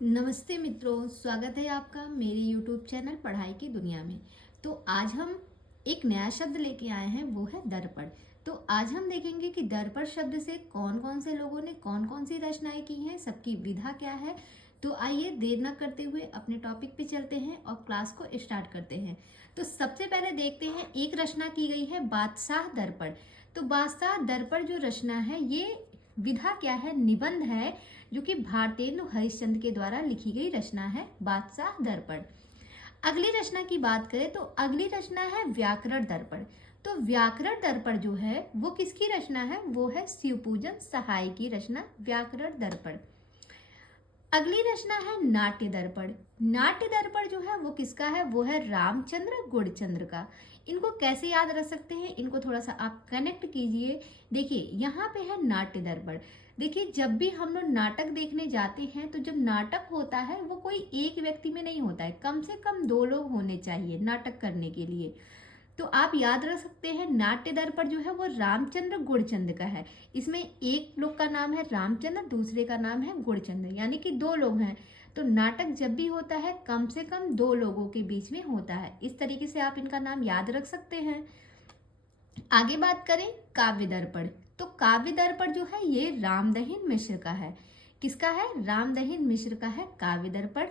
नमस्ते मित्रों, स्वागत है आपका मेरे YouTube चैनल पढ़ाई की दुनिया में। तो आज हम एक नया शब्द लेके आए हैं, वो है दर्पण। तो आज हम देखेंगे कि दर्पण शब्द से कौन कौन से लोगों ने कौन कौन सी रचनाएं की हैं, सबकी विधा क्या है। तो आइए देर न करते हुए अपने टॉपिक पे चलते हैं और क्लास को स्टार्ट करते हैं। तो सबसे पहले देखते हैं, एक रचना की गई है बादशाह दर्पण। तो बादशाह दर्पण जो रचना है, ये विधा क्या है, निबंध है, जो कि भारतेंदु हरिश्चंद्र के द्वारा लिखी गई रचना है बादशाह दर्पण। अगली रचना की बात करें तो अगली रचना है व्याकरण दर्पण। तो व्याकरण दर्पण जो है वो किसकी रचना है, वो है शिवपूजन सहाय की रचना व्याकरण दर्पण। अगली रचना है नाट्य दर्पण। नाट्य दर्पण जो है वो किसका है, वो है रामचंद्र गुणचंद्र का। इनको कैसे याद रख सकते हैं, इनको थोड़ा सा आप कनेक्ट कीजिए। देखिए यहाँ पे है नाट्य दर्पण। देखिए जब भी हम लोग नाटक देखने जाते हैं तो जब नाटक होता है वो कोई एक व्यक्ति में नहीं होता है, कम से कम दो लोग होने चाहिए नाटक करने के लिए। तो आप याद रख सकते हैं नाट्य दर्पण जो है वो रामचंद्र गुणचंद्र का है। इसमें एक लोग का नाम है रामचंद्र, दूसरे का नाम है गुणचंद्र, यानी कि दो लोग हैं। तो नाटक जब भी होता है कम से कम दो लोगों के बीच में होता है। इस तरीके से आप इनका नाम याद रख सकते हैं। आगे बात करें काव्य दर्पण। तो काव्य दर्पण जो है ये रामदहिन मिश्र का है। किसका है, रामदहिन मिश्र का है काव्य दर्पण।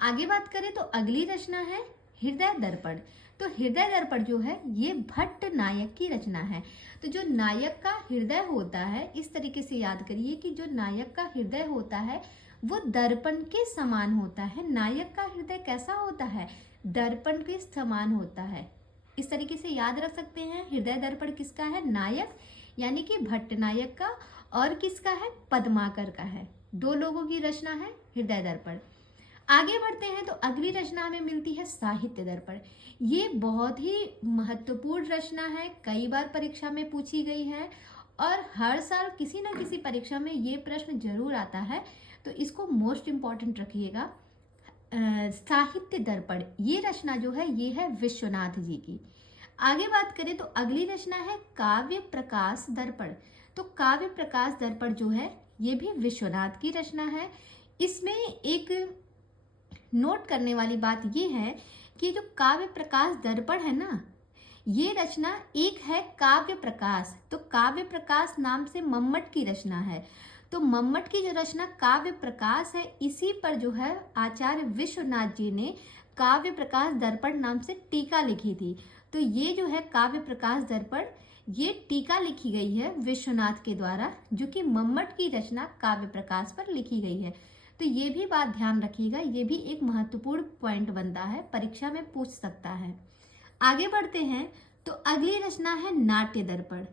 आगे बात करें तो अगली रचना है हृदय दर्पण। तो हृदय दर्पण जो है ये भट्ट नायक की रचना है। तो जो नायक का हृदय होता है, इस तरीके से याद करिए कि जो नायक का हृदय होता है वो दर्पण के समान होता है। नायक का हृदय कैसा होता है, दर्पण के समान होता है। इस तरीके से याद रख सकते हैं। हृदय दर्पण किसका है, नायक यानी कि भट्ट नायक का, और किसका है, पद्माकर का है। दो लोगों की रचना है हृदय दर्पण। आगे बढ़ते हैं तो अगली रचना हमें मिलती है साहित्य दर्पण। ये बहुत ही महत्वपूर्ण रचना है, कई बार परीक्षा में पूछी गई है और हर साल किसी न किसी परीक्षा में ये प्रश्न जरूर आता है, तो इसको मोस्ट इम्पॉर्टेंट रखिएगा। साहित्य दर्पण ये रचना जो है ये है विश्वनाथ जी की। आगे बात करें तो अगली रचना है काव्य प्रकाश दर्पण। तो काव्य प्रकाश दर्पण जो है ये भी विश्वनाथ की रचना है। इसमें एक नोट करने वाली बात ये है कि जो काव्य प्रकाश दर्पण है ना, ये रचना एक है काव्य प्रकाश। तो काव्य प्रकाश नाम से मम्मट की रचना है। तो मम्मट की जो रचना काव्य प्रकाश है, इसी पर जो है आचार्य विश्वनाथ जी ने काव्य प्रकाश दर्पण नाम से टीका लिखी थी। तो ये जो है काव्य प्रकाश दर्पण, ये टीका लिखी गई है विश्वनाथ के द्वारा, जो कि मम्मट की रचना काव्य प्रकाश पर लिखी गई है। तो ये भी बात ध्यान रखिएगा, ये भी एक महत्वपूर्ण पॉइंट बनता है, परीक्षा में पूछ सकता है। आगे बढ़ते हैं तो अगली रचना है नाट्य दर्पण।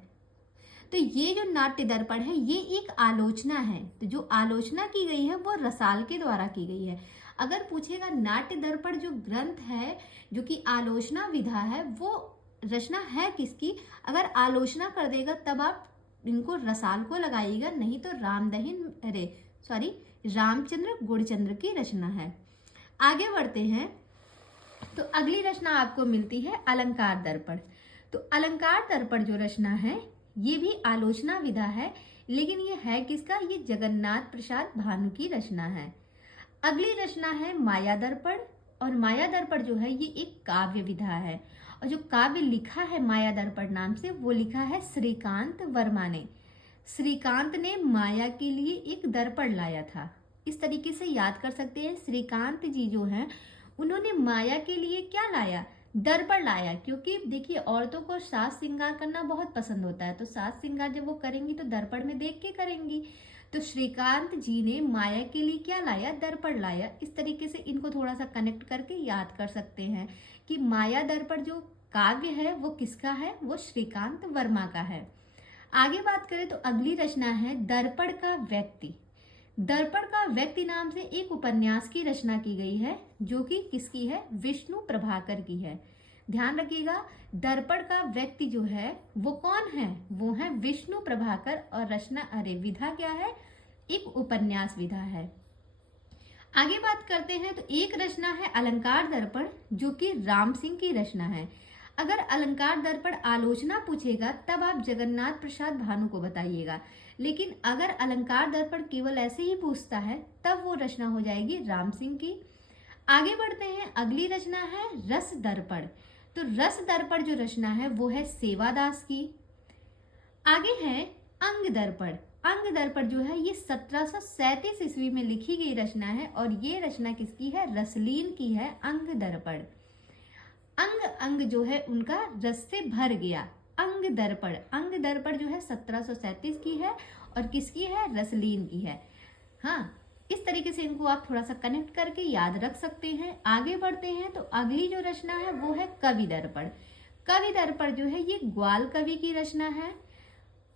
तो ये जो नाट्य दर्पण है ये एक आलोचना है। तो जो आलोचना की गई है वो रसाल के द्वारा की गई है। अगर पूछेगा नाट्य दर्पण जो ग्रंथ है, जो कि आलोचना विधा है, वो रचना है किसकी, अगर आलोचना कर देगा तब आप इनको रसाल को लगाइएगा, नहीं तो रामचंद्र गुणचंद्र की रचना है। आगे बढ़ते हैं तो अगली रचना आपको मिलती है अलंकार दर्पण। तो अलंकार दर्पण जो रचना है ये भी आलोचना विधा है, लेकिन ये है किसका, ये जगन्नाथ प्रसाद भानु की रचना है। अगली रचना है माया दर्पण। और माया दर्पण जो है ये एक काव्य विधा है, और जो काव्य लिखा है माया दर्पण नाम से वो लिखा है श्रीकांत वर्मा ने। श्रीकांत ने माया के लिए एक दर्पण लाया था। इस तरीके से याद कर सकते हैं, श्रीकांत जी जो हैं उन्होंने माया के लिए क्या लाया, दर्पण लाया। क्योंकि देखिए औरतों को साज श्रृंगार करना बहुत पसंद होता है, तो साज श्रृंगार जब वो करेंगी तो दर्पण में देख के करेंगी। तो श्रीकांत जी ने माया के लिए क्या लाया, दर्पण लाया। इस तरीके से इनको थोड़ा सा कनेक्ट करके याद कर सकते हैं कि माया दर्पण जो काव्य है वो किसका है, वो श्रीकांत वर्मा का है। आगे बात करें तो अगली रचना है दर्पण का व्यक्ति। दर्पण का व्यक्ति नाम से एक उपन्यास की रचना की गई है, जो कि किसकी है, विष्णु प्रभाकर की है। ध्यान रखिएगा, दर्पण का व्यक्ति जो है वो कौन है, वो है विष्णु प्रभाकर, और रचना विधा क्या है, एक उपन्यास विधा है। आगे बात करते हैं तो एक रचना है अलंकार दर्पण, जो कि राम सिंह की रचना है। अगर अलंकार दर्पण आलोचना पूछेगा तब आप जगन्नाथ प्रसाद भानु को बताइएगा, लेकिन अगर अलंकार दर्पण केवल ऐसे ही पूछता है तब वो रचना हो जाएगी राम सिंह की। आगे बढ़ते हैं, अगली रचना है रस दर्पण। तो रस दर्पण जो रचना है वो है सेवादास की। आगे है अंग दर्पण। अंग दर्पण जो है ये 1737 ईस्वी में लिखी गई रचना है और ये रचना किसकी है? रसलीन की है अंग दर्पण। अंग अंग जो है उनका रस से भर गया, अंग दर्पण। अंग दर्पण जो है 1737 की है और किसकी है? रसलीन की है। हाँ, इस तरीके से इनको आप थोड़ा सा कनेक्ट करके याद रख सकते हैं। आगे बढ़ते हैं तो अगली जो रचना है वो है कवि दर्पण। कवि दर्पण जो है ये ग्वाल कवि की रचना है।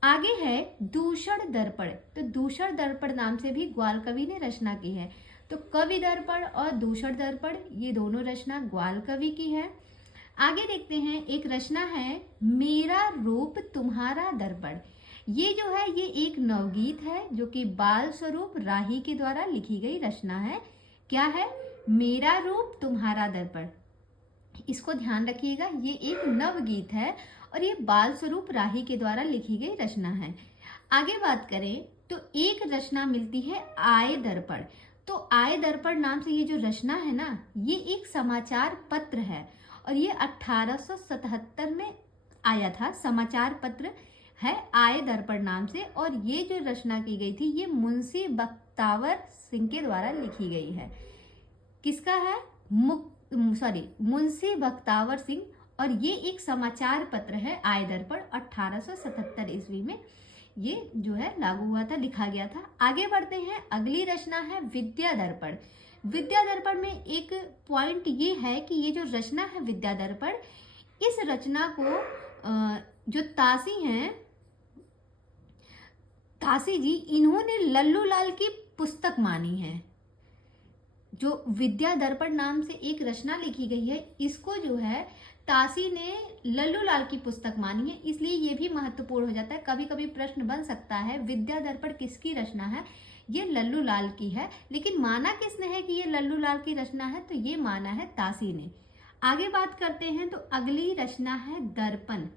आगे है दूषण दर्पण। तो दूषण दर्पण नाम से भी ग्वाल कवि ने रचना की है। तो कवि दर्पण और दूषण दर्पण ये दोनों रचना ग्वाल कवि की है। आगे देखते हैं, एक रचना है मेरा रूप तुम्हारा दर्पण। ये जो है ये एक नवगीत है जो कि बाल स्वरूप राही के द्वारा लिखी गई रचना है। क्या है? मेरा रूप तुम्हारा दर्पण। इसको ध्यान रखिएगा, ये एक नवगीत है और ये बाल स्वरूप राही के द्वारा लिखी गई रचना है। आगे बात करें तो एक रचना मिलती है आय दर्पण। तो आय दर्पण नाम से ये जो रचना है ना, ये एक समाचार पत्र है और ये 1877 में आया था। समाचार पत्र है आय दर्पण नाम से और ये जो रचना की गई थी ये मुंशी बख्तावर सिंह के द्वारा लिखी गई है। किसका है? मुंशी बख्तावर सिंह। और ये एक समाचार पत्र है आय दर्पण, 1877 ईस्वी में ये जो है लागू हुआ था, लिखा गया था। आगे बढ़ते हैं, अगली रचना है विद्या दर्पण। विद्या दर्पण में एक पॉइंट ये है कि ये जो रचना है विद्या दर्पण, इस रचना को जो तासी हैं, तासी जी, इन्होंने लल्लू लाल की पुस्तक मानी है। जो विद्या दर्पण नाम से एक रचना लिखी गई है, इसको जो है तासी ने लल्लू लाल की पुस्तक मानी है, इसलिए ये भी महत्वपूर्ण हो जाता है। कभी कभी प्रश्न बन सकता है विद्या दर्पण किसकी रचना है? ये लल्लू लाल की है, लेकिन माना किसने है कि ये लल्लू लाल की रचना है? तो ये माना है तासी ने। आगे बात करते हैं तो अगली रचना है दर्पण।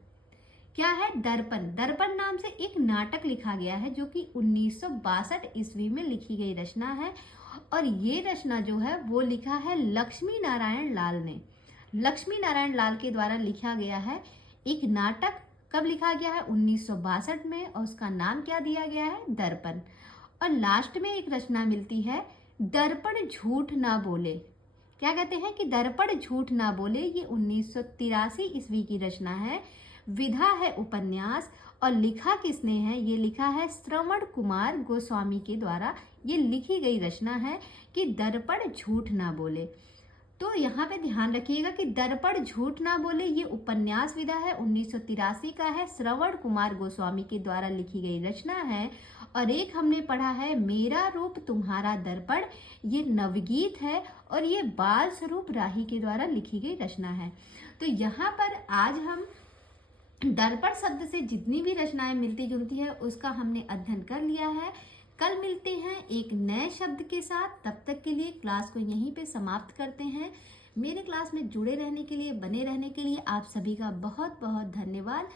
क्या है? दर्पण। दर्पण नाम से एक नाटक लिखा गया है जो कि 1962 ईस्वी में लिखी गई रचना है और ये रचना जो है वो लिखा है लक्ष्मी नारायण लाल ने। लक्ष्मी नारायण लाल के द्वारा लिखा गया है एक नाटक। कब लिखा गया है? 1962 में और उसका नाम क्या दिया गया है? दर्पण। और लास्ट में एक रचना मिलती है दर्पण झूठ ना बोले। क्या कहते हैं कि दर्पण झूठ ना बोले, ये 1983 ईस्वी की रचना है। विधा है उपन्यास और लिखा किसने है? ये लिखा है श्रवण कुमार गोस्वामी के द्वारा ये लिखी गई रचना है कि दर्पण झूठ ना बोले। तो यहाँ पे ध्यान रखिएगा कि दर्पण झूठ ना बोले ये उपन्यास विधा है, 1983 का है, श्रवण कुमार गोस्वामी के द्वारा लिखी गई रचना है। और एक हमने पढ़ा है मेरा रूप तुम्हारा दर्पण, ये नवगीत है और ये बाल स्वरूप राही के द्वारा लिखी गई रचना है। तो यहाँ पर आज हम दर्पण शब्द से जितनी भी रचनाएं मिलती जुलती है उसका हमने अध्ययन कर लिया है। कल मिलते हैं एक नए शब्द के साथ, तब तक के लिए क्लास को यहीं पे समाप्त करते हैं। मेरे क्लास में जुड़े रहने के लिए, बने रहने के लिए आप सभी का बहुत बहुत धन्यवाद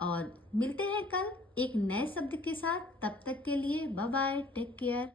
और मिलते हैं कल एक नए शब्द के साथ। तब तक के लिए बाय बाय, टेक केयर।